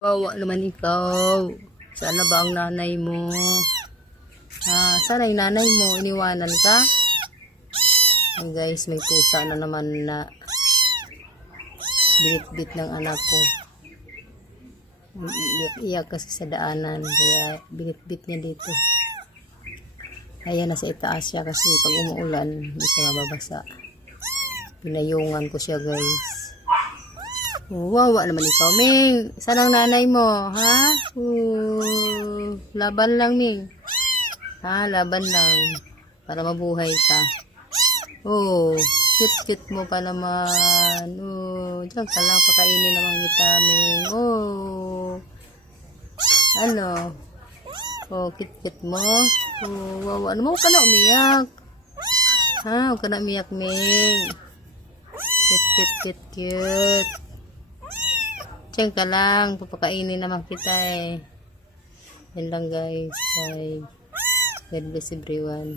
Wawa naman ikaw. Saan na ba ang nanay mo? Saan yung nanay mo? Iniwanan ka? Ay guys, may pusa na naman na binit-bit ng anak ko. Iyak kasi sa daanan. Kaya binit-bit niya dito. Ayan, nasa itaas siya kasi pag umuulan, hindi siya mababasa. Pinayungan ko siya guys. Wawa naman ikaw, Ming. Saan ang nanay mo, ha? Laban lang, Ming. Laban lang. Para mabuhay ka. Cute-cute mo pa naman. Diyan ka lang, pakainin naman kita, Ming. Ano? Cute-cute mo. Wawa naman. Huwag ka na umiyak. Huwag ka na umiyak, Ming. Cute. Diyan ka lang, papakainin naman kita eh. Yan lang guys. Bye. God bless everyone.